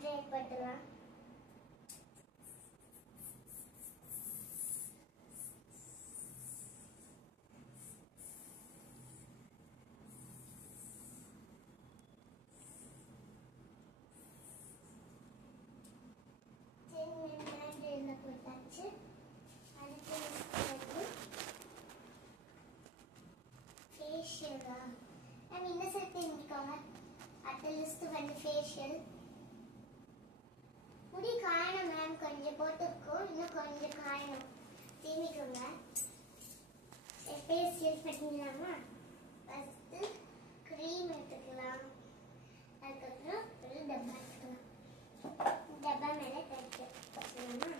Try பண்ணலாம். போட்டாச்சு. அடுத்து ஃபேஷியலா மேம் இந்த சைட் திரும்பிக்கோங்க. அடுத்த லிஸ்ட் வந்து ஃபேஷியல். முடி காயணும் மேம், கொஞ்சம் போட்டுருக்கோம், இன்னும் கொஞ்சம் காயணும். திரும்பிக்கோங்க. ஃபேஷியல் பண்ணிடலாமா? ஃபஸ்ட்டு க்ரீம் எடுத்துக்கலாம். அதுக்கப்புறம் ஒரு டப்பா எடுத்துக்கலாம். டப்பா மேலே கட்டி வச்சுக்கலாமா?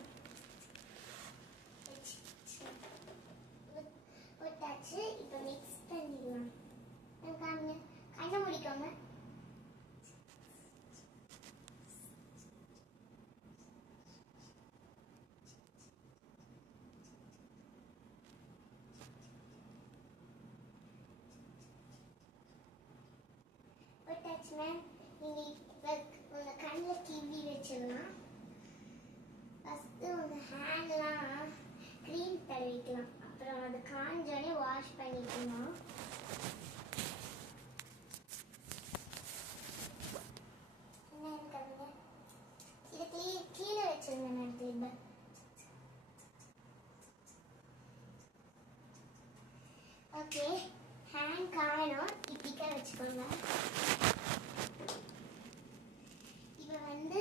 போட்டாச்சு. இப்போ மிக்ஸ் பண்ணிடலாம். காமிங்க, கண்ணை முடிக்கோங்க. போட்டாச்சு மேம். நீங்கள் உங்க கண்ணில் கிவி வச்சிடலாம். ஃபஸ்ட்டு உங்கள் ஹேண்ட்லாம் க்ரீம் தடவிக்கலாம். அப்புறம் அது காஞ்சோடனே வாஷ் பண்ணிக்கணும். என்ன இருக்காங்க இது கீழே வச்சிருங்க நான் திரும்ப. Okay, hand காயணும். இப்படிக்க வச்சுக்கோங்க. இப்போ வந்து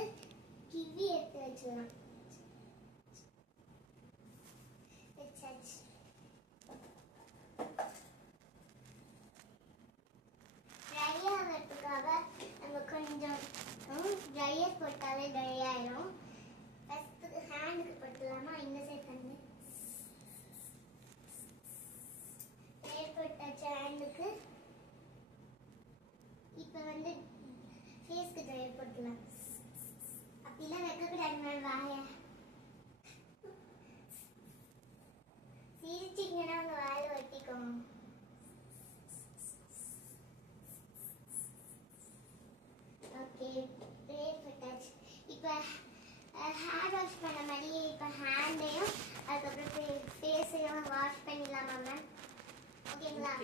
கிவி எடுத்து வச்சுக்கலாம். வச்சாச்சு. ட்ரை ஆகிறதுக்காக நம்ம கொஞ்சம் ட்ரையர் போட்டாலே ட்ரை ஆயிடும். ஃபஸ்ட்டு ஹேண்டுக்கு போட்டுடலாமா? இந்த சைட் வந்து ட்ரையர் போட்டாச்சு ஹேண்டுக்கு. இப்போ வந்து ஃபேஸ்க்கு ட்ரையர் போட்டுடலாம். அப்படிலாம் வைக்கக்கூடாது மேம், வாய சிரிச்சிங்கன்னா உங்க வாயில ஒட்டிக்கோங்க. ஓகே, ட்ரையர் போட்டாச்சு. இப்போ ஹேர் வாஷ் பண்ண மாதிரி இப்போ ஹேண்டையும் அதுக்கப்புறம் ஃபேஸையும் வாஷ் பண்ணிடலாமா மேம்? ஓகேங்களா?